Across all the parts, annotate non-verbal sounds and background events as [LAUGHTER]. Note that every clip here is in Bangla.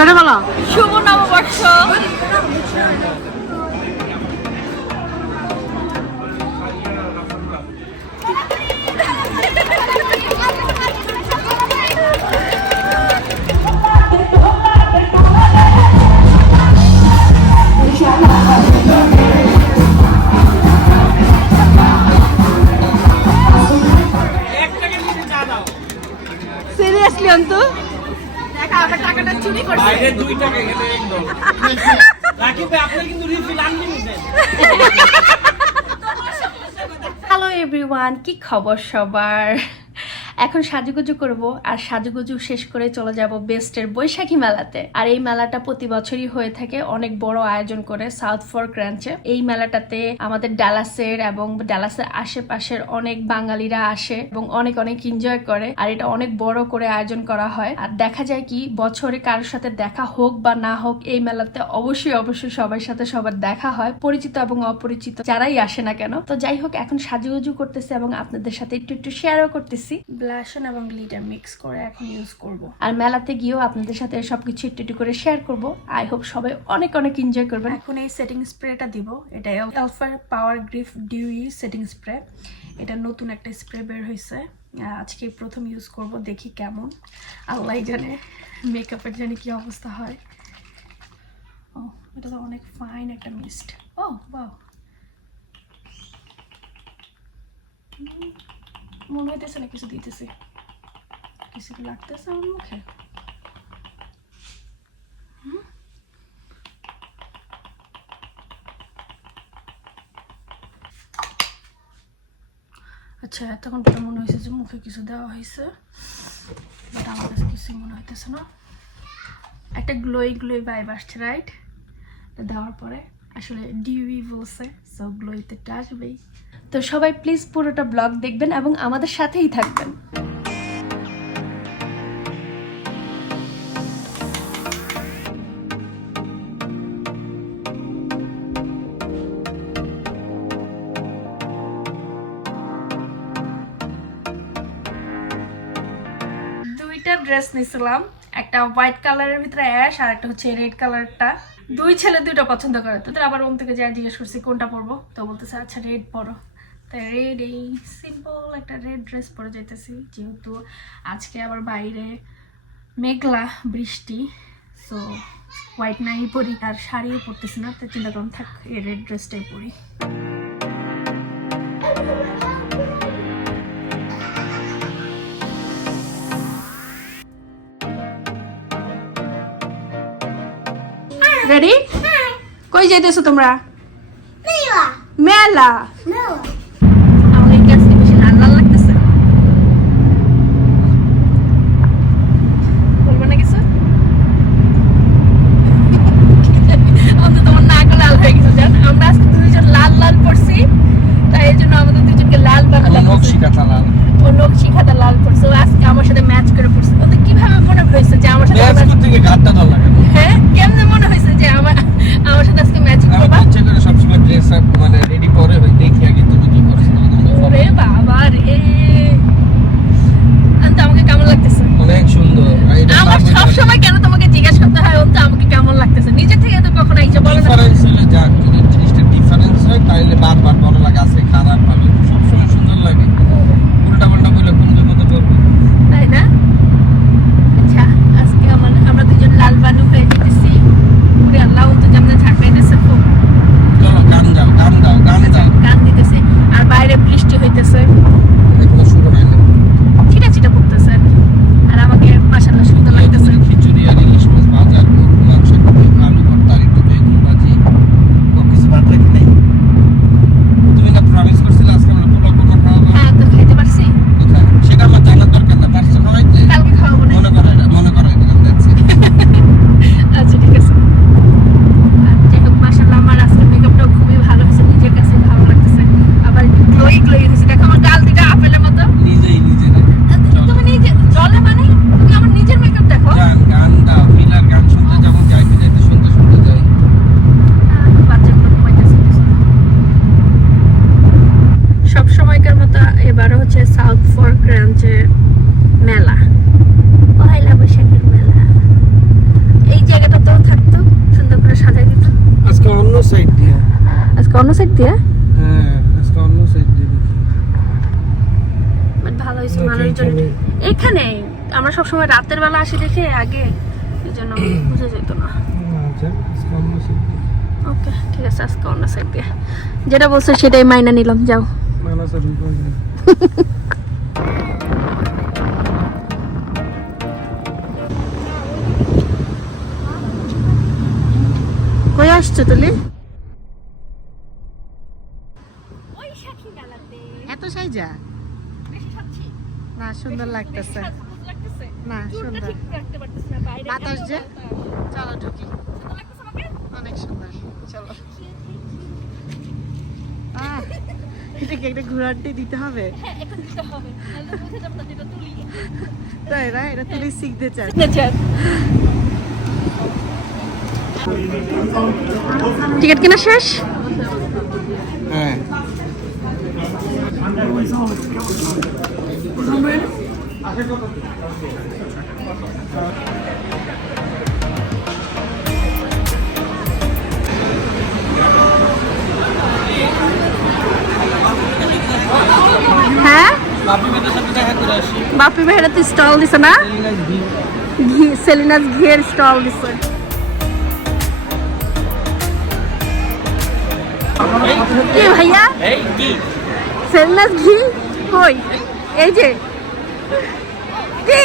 জোরে বলো। দুই টাকা হ্যালো এভরিওয়ান কি খবর সবার? এখন সাজুগুজু করব আর সাজুগুজু শেষ করে চলে যাব বেস্টের বৈশাখী মেলাতে। আর এই মেলাটা প্রতি বছরই হয়ে থাকে অনেক বড় আয়োজন করে সাউথ ফোর্ক র্যাঞ্চে এই মেলাটাতে আমাদের ডালাসের এবং ডালাসের আশেপাশের অনেক বাঙালিরা আসে এবং অনেক অনেক এনজয় করে আর এটা অনেক বড় করে আয়োজন করা হয়। আর দেখা যায় কি, বছরে কারোর সাথে দেখা হোক বা না হোক, এই মেলাতে অবশ্যই অবশ্যই সবার সাথে সবার দেখা হয়, পরিচিত এবং অপরিচিত যারাই আসে না কেন। তো যাই হোক, এখন সাজুগুজু করতেছি এবং আপনাদের সাথে একটু একটু শেয়ারও করতেছি। ব্লাশন এবং গ্লিটার মিক্স করে এখন ইউজ করব। আর মেলাতে গিয়েও আপনাদের সাথে সবকিছু একটু একটু করে শেয়ার করব। আই হোপ সবাই অনেক অনেক এনজয় করবেন। এখন এই সেটিং স্প্রেটা দিব। এটা এলফার power grief dewy setting spray এটা নতুন একটা স্প্রে বের হয়েছে আজকে প্রথম ইউজ করব। দেখি কেমন। আল্লাহ জানে মেকআপের জানি কি অবস্থা হয়। ও এটা তো অনেক ফাইন একটা মিস্ট ও বাহ মনে হইতেছে না কিছু দিতেছে। কিছু কি লাগতেছে আমার মুখে? আচ্ছা তখন পরে মনে হয়েছে যে মুখে কিছু দেওয়া হয়েছে বাট আমার কাছে কিছু মনে হইতেছে না। একটা গ্লোই গ্লোই ভাইব আসছে রাইট দেওয়ার পরে আসলে ডিউই বলছে সো গ্লোইতে আসবেই তো সবাই প্লিজ পুরোটা ব্লগ দেখবেন এবং আমাদের সাথেই থাকবেন। দুইটা ড্রেস নিছিলাম। একটা হোয়াইট কালারের ভিতরে অ্যাশ আর একটা হচ্ছে রেড কালারটা দুই ছেলে দুইটা পছন্দ করে। তোদের আবার ওম থেকে যা জিজ্ঞেস করছি, কোনটা পরবো? তো বলতেছে আচ্ছা রেড পরো। তাই রেড এই সিম্পল একটা রেড ড্রেস পরে যেতেছি যেহেতু আজকে আবার বাইরে মেঘলা বৃষ্টি সো হোয়াইট নাই পরি, আর শাড়িও পরতেছি না তাই চিন্তা করুন, থাক, এই রেড ড্রেসটাই পরি। রেডি? কই যাইতেছো তোমরা? মেলা। আসি দেখে আগে এই জন্য বুঝে যেত না। আচ্ছা। ওকে ঠিক আছে আজকে অন্য সাইড দিয়ে। যেটা বলছো সেটাই মাইনা নিলাম যাও। কই আসছো তুলি এত সাইজা? না সুন্দর লাগতেছে। না সুন্দর। বাতাস যে? চলো ঢুকি। অনেক সুন্দর। চলো। [LAUGHS] এটাকে একটা ঘোরান্টি দিতে হবে? তাই না এটা তুলি। সিগনেচার টিকিট কেনা শেষ? হ্যাঁ। হ্যাঁ বাপি ভাইরা তো স্টল দিছে না? ঘি সেলিনাস ঘিয়ের স্টল দিছে। কি ভাইয়া? সেলিনাস ঘি? কই? এই যে। কি?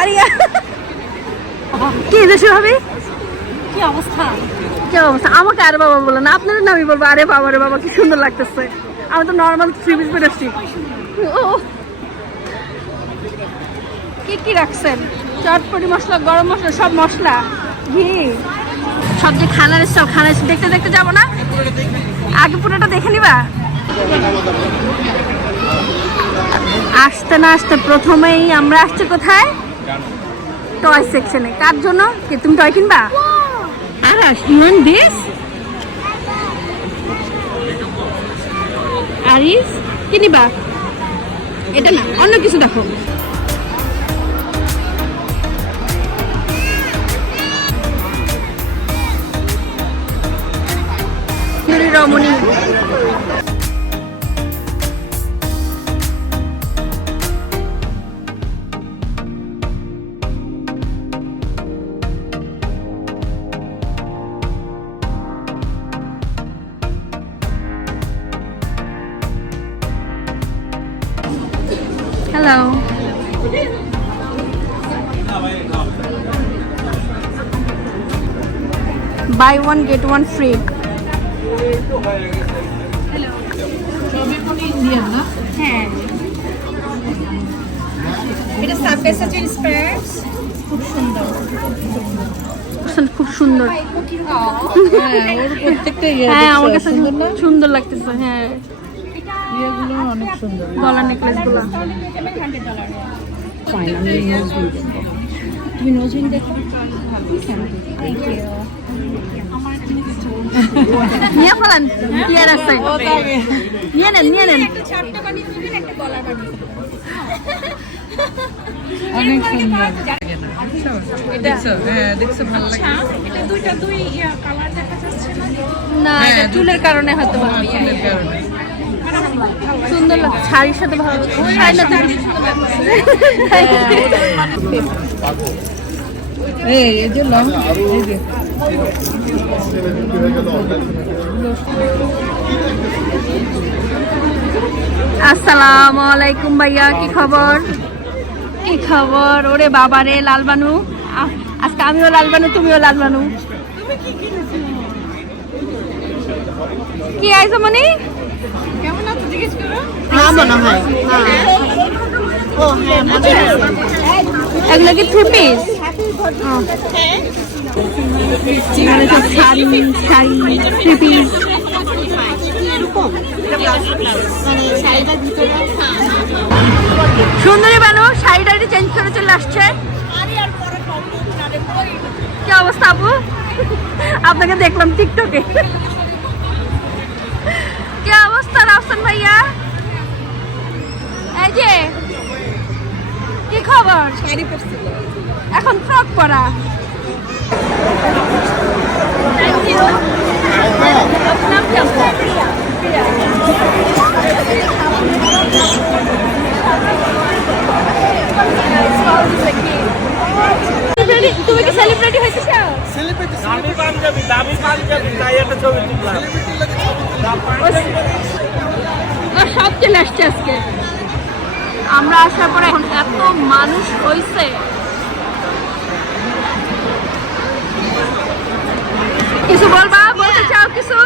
আরিয়া। কি দেশে হবে? কি অবস্থা? কি অবস্থা? আমাকে আরে বাবা বলো না আপনার নামই বলব আরে বাবা রে বাবা কি সুন্দর লাগতেছে। আমি তো নর্মাল থ্রি পিস পরে আসছি। কি কি রাখছেন? চটপটি মশলা গরম মশলা সব মশলা? ঘি? সব যে খানার স্টল খানার দেখতে দেখতে যাব না? আগে পুরোটা দেখে নিবা? আসতে না আসতে প্রথমেই আমরা আসছি কোথায়? টয় সেকশনে কার জন্য? কি তুমি টয় কিনবা? Arash, you want this? Aris কি নিবা এটা না অন্য কিছু দেখো। রমণী। Buy one get one free হ্যাঁ এটা খুব সুন্দর। খুব সুন্দর। হ্যাঁ ওর প্রত্যেকটা ইয়ে হ্যাঁ আমার দেখছ, কাছে সুন্দর লাগতেছে হ্যাঁ। ইয়েগুলো অনেক সুন্দর। গলা নেকলেসগুলো। ফাইন আমি তুমি নোজবিন দেখো। নিয়ে ফেলান টিয়ার আছে নিয়ে নেন নিয়ে নেন। অনেক সুন্দর। হ্যাঁ দেখছ ভালো লাগে। না? এটা চুলের কারণে হয়তো ভালো চুলের কারণে। সুন্দর লাগছে। শাড়ির সাথে ভালো শাড়ি না তো বেশি সুন্দর লাগছে এই এই যে লং এই যে। আসসালামু আলাইকুম ভাইয়া কি খবর? কি খবর? ওরে বাবা রে লালবানু। আজকে আমিও লালবানু তুমিও লালবানু। কি আইছো মনি কেমন আছো? জিজ্ঞেস করো। হ্যাঁ মনে হয়। এগুলো কি থ্রি পিস সুন্দরী বানু, শাড়িটা চেঞ্জ করে চলে আসছে। কি অবস্থা আপু? আপনাকে দেখলাম টিকটকে কি অবস্থা রাফসান ভাইয়া? এই যে খবর। শাড়ি পরছিল এখন ফ্রক পরা। তুমি কি সেলিব্রিটি দামি পাঞ্জাবি দামি পাঞ্জাবি তাই একটা ছবি তুললাম। আর সব চলে আসছে আজকে। আমরা আসার পরে এখন এত মানুষ হইছে। কিছু বলবা? বলতে চাও কিছু?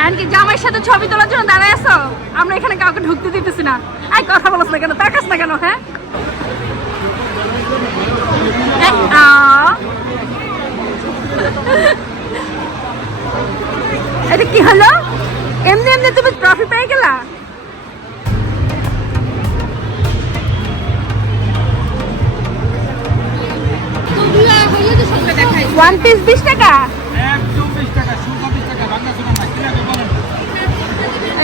এমনকি জামাইয়ের সাথে ছবি তোলার জন্য দাঁড়ায় আছো? আমরা এখানে কাউকে ঢুকতে দিতেছি না। আই কথা বলছ না কেন? তাকাস না কেন হ্যাঁ? এটা কি হলো? এমনি এমনি তুমি ট্রফি পেয়ে গেলা? ওয়ান পিস বিশ টাকা?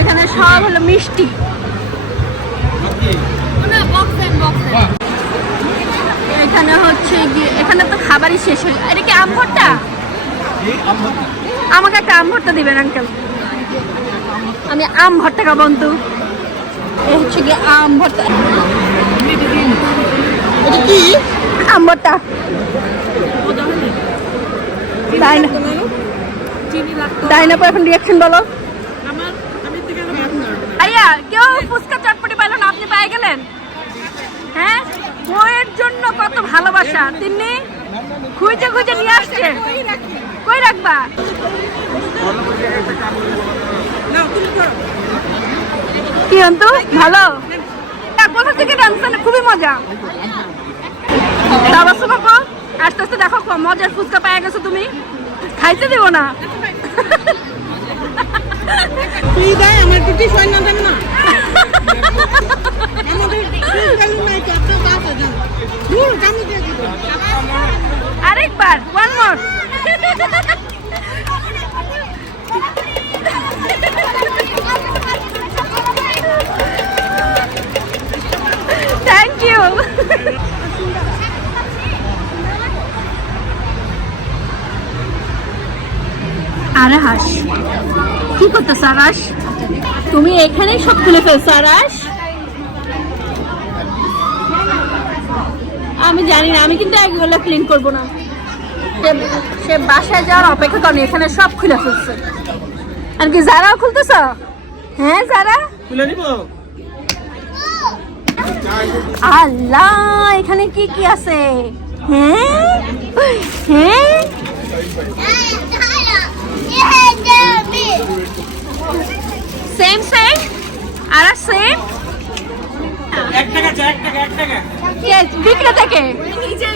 এখানে সব হলো মিষ্টি। এখানে হচ্ছে গিয়ে এখানে তো খাবারই শেষ হয়ে এটা কি আম ভর্তা? আমাকে একটা আম ভর্তা দিবেন আঙ্কেল আমি আম ভর্তা খাব অন্তু। এই হচ্ছে গিয়ে আম ভর্তা। এটা কি? আম ভর্তা। তাই না? এখন রিয়াকশন বলো। আইয়া কেউ ফুচকা চটপটি পাইলো না, আপনি পেয়ে গেলেন। হ্যাঁ? বইয়ের জন্য কত ভালোবাসা তিনি খুঁজে খুঁজে নিয়ে আসছে। কই রাখবা? কি অন্তু, ভালো? কোথা থেকে ডান্স খুবই মজা। দাবাসু কাকু আস্তে আস্তে দেখো মজার ফুচকা পেয়ে গেছো তুমি। খাইতে দেবো না। তুই দেয় আমার দুটি সৈন্য দেন না। আরেকবার ওয়ান মোর থ্যাংক ইউ আরে হাস। কি করতেছ আরাস তুমি এখানেই সব খুলে ফেলছো আরাস আমি জানি না আমি কিন্তু এগুলো ক্লিন করব না। সে- সে বাসায় যাওয়ার অপেক্ষা করেনি এখানে সব খুলে ফেলছে। আর কি যারাও খুলতেছ? হ্যাঁ যারা? তুলে নিব। আল্লাহ এখানে কি কি আছে? হ্যাঁ? হ্যাঁ? সেম সেম আর সেম এক টাকা চা এক টাকা এক টাকা। বিক্রেতা কে এই যে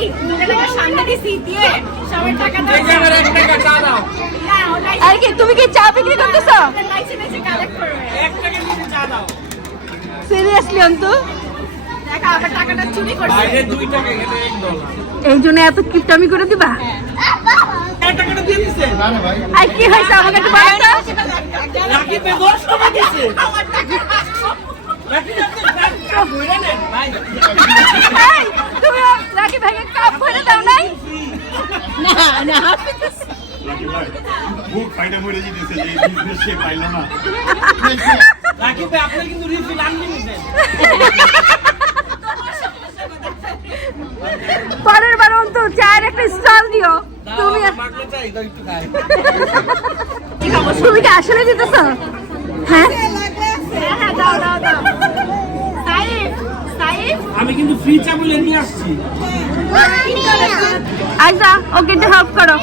আমার এক টাকা চা দাও। আর কি তুমি কি চা বিক্রি করতেছ? সিরিয়াসলি অন্তু? এই জন্য এত কিপটামি করে দিবা? এক টাকাটা দিয়ে আর কি হয়েছে আমাকে একটু বলো তো? রাখি পে দশ দিছে। রাখি আপনি টাকা ধরে নেন ভাই। এই, তুমি রাখি ভাইকে কাপ ভরে দাও নাই? না না। বুক ফাইটা মরে যেতেছে যে বিজনেস সে পাইলো না। রাখি পে আপনি কিন্তু রিফিল আনলিমিটেড পরের বার অন্ত চায়ের একটা স্টল দিও। তুমি তুমি কি আসলে দিতেছ হ্যাঁ দাও দাও দাও সাইফ সাইফ আমি কিন্তু ফ্রি চা বলে নিয়ে আসছি। আচ্ছা ওকে একটু হেল্প করো।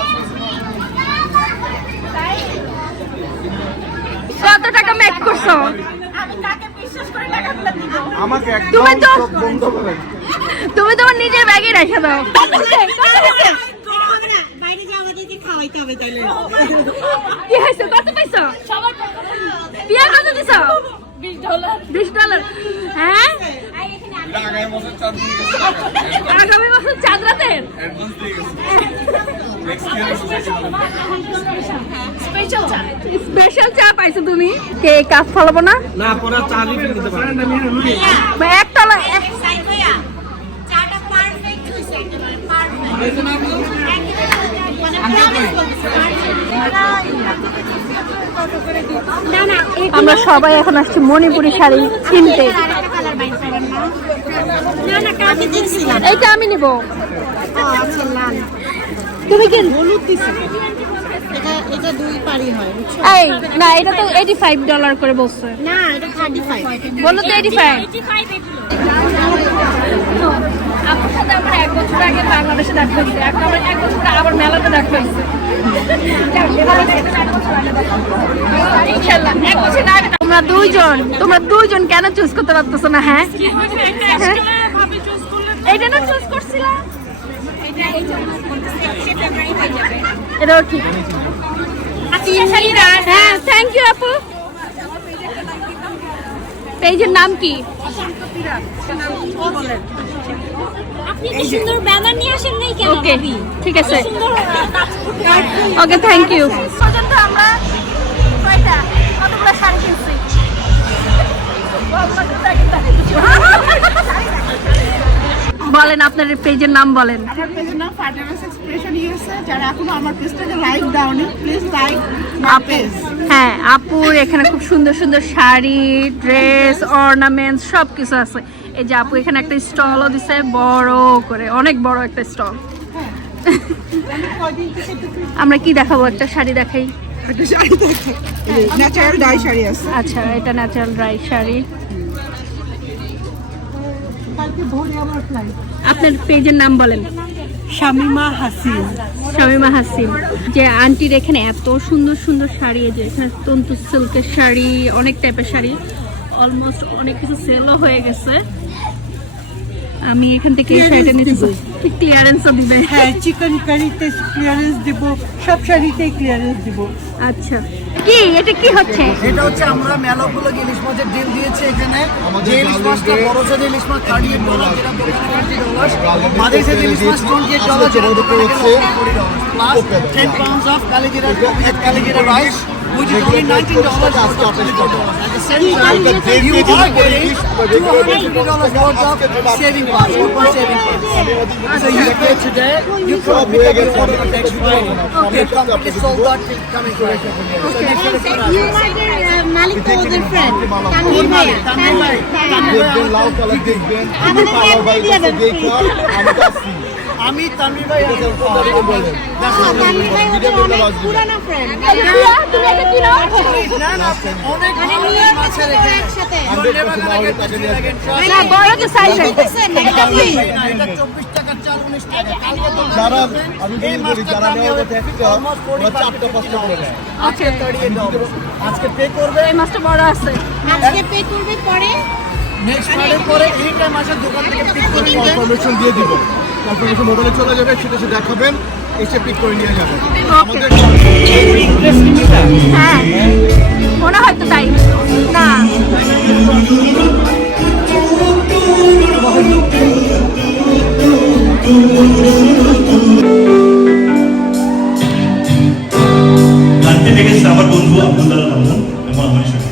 কত টাকা মেক করছ? আমাকে তুমি একদম তো চোখ বন্ধ করে তুমি তোমার নিজের ব্যাগে রেখে দাও। হবে তাইলে। কি হয়েছে? কত পাইছো পিয়া কত দিছো? বিশ ডলার হ্যাঁ? আগামী বছর চাঁদ রাতের? স্পেশাল চা পাইছো তুমি? কে কাজ ফলাবো না? না পরে চা রিফিল দিতে পারেন বা এক তলা এক আমরা সবাই এখন আসছি মণিপুরি শাড়ি কিনতে। এইটা আমি নিব। তুমি কিন এটা এটা দুই পারি হয় এই না এটা তো এইটি ফাইভ ডলার করে বলছে। বলো তো এইটি ফাইভ আপুর সাথে আমার এক বছর আগে বাংলাদেশে দেখা হয়েছে। এখন আমার এক বছর আবার মেলাতে দেখা হয়েছে। তোমরা দুইজন তোমরা দুইজন কেন চুজ করতে পারতেছো না হ্যাঁ? এইটা না চুজ করছিলাম। এটাও ঠিক। হ্যাঁ থ্যাংক ইউ আপু। পেজের নাম কি? আপনি কি সুন্দর ব্যানার নিয়ে আসেন নাই কেন ওকে ঠিক আছে। ওকে থ্যাংক ইউ পর্যন্ত আমরা কয়টা? কতগুলো শাড়ি কিনছি? বলেন আপনার পেজের নাম বলেন। আমার পেজের নাম ফাইটারাস এক্সপ্রেশন ইউএসএ যারা এখনও আমার পেজটাকে লাইক দাওনি প্লিজ লাইক মাই আপু পেজ হ্যাঁ আপুর এখানে খুব সুন্দর সুন্দর শাড়ি ড্রেস অর্নামেন্টস সব কিছু আছে। এই যে আপু এখানে একটা স্টলও দিছে বড় করে অনেক বড় একটা স্টল। আমরা কি দেখাবো? একটা শাড়ি দেখাই। একটা শাড়ি দেখে ন্যাচারাল ডাই শাড়ি আছে। আচ্ছা এটা ন্যাচারাল ড্রাই শাড়ি। আপনার পেজের নাম বলেন। শামিমা হাসিন। শামিমা হাসিন। যে আন্টির এখানে এত সুন্দর সুন্দর শাড়ি যে এখানে তন্তু সিল্কের শাড়ি অনেক টাইপের শাড়ি। অলমোস্ট অনেক কিছু সেলও হয়ে গেছে। আমি এখান থেকে এই শাড়িটা নিচ্ছি ক্লিয়ারেন্সও দিবে। হ্যাঁ চিকেন কারিতে ক্লিয়ারেন্স দিব। সব শাড়িতে ক্লিয়ারেন্স দিব। আচ্ছা। কি এটা কি হচ্ছে? এটা হচ্ছে আমরা মেলাগুলো ইলিশ মাছের ডিল দিয়েছি এখানে। যে ইলিশ মাছটা বড় সাইজের ইলিশ মাছ থার্টি এইট ডলার যেটা ডলার মাঝের সাইজের ইলিশ মাছ টোয়েন্টি এইট ডলার যেটা plus ten pounds of Kalijira Kalijira rice which is only 19 dollars for $24. At the same time, you are getting $250 worth of saving cost, coupon saving cost. So you pay today, you can pick up your order the next Friday. Okay. We're completely sold out till coming Friday. So make sure to put our- you are মালিক ওদের ফ্রেন্ড কোন মালিক? তানভীর ভাই। তানভীর ভাই আমাদের- আমি তানভীর ভাই আমি তাদেরকে বলব। পুরানো ফ্রেন্ড তুমি এটা কিনো না, না, অনেক ভালো ইলিশ মাছের এখানে। You'll never gonna get this deal again. Trust না me. বড় যে সাইজ এটা কি? না, এটা 24 টাকা, চাল 19 টাকা। যারা আমি এই বিক্রি যারা দাম নেওয়ার হবে কথা almost 40 চারটা পাঁচটা করে দেয় আজকে 38 ডলার। আজকে পে করবে এই মাছটা বড় আছে আজকে পে করবে পরে নেক্সট ফ্রাইডে পরে এই টাইম আসে দোকান থেকে পিক করে নিবেন কনফার্মেশন দিয়ে দিব কনফার্মেশন মোবাইলে চলে যাবে সেটা সে দেখাবেন এসে পিক করে নিয়ে যাবেন। আমাদের হ্যাঁ মনে হয় তো তাই। না। লিখেছে আমার বন্ধু আব্দুল্লাহ রহমান এবং আমার সঙ্গে।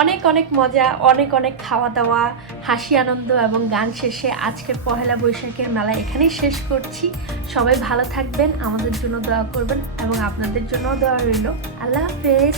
অনেক অনেক মজা অনেক অনেক খাওয়া দাওয়া হাসি, আনন্দ এবং গান শেষে আজকের পহেলা বৈশাখের মেলা এখানেই শেষ করছি। সবাই ভালো থাকবেন, আমাদের জন্য দোয়া করবেন এবং আপনাদের জন্য দোয়া রইল। আল্লাহ হাফেজ।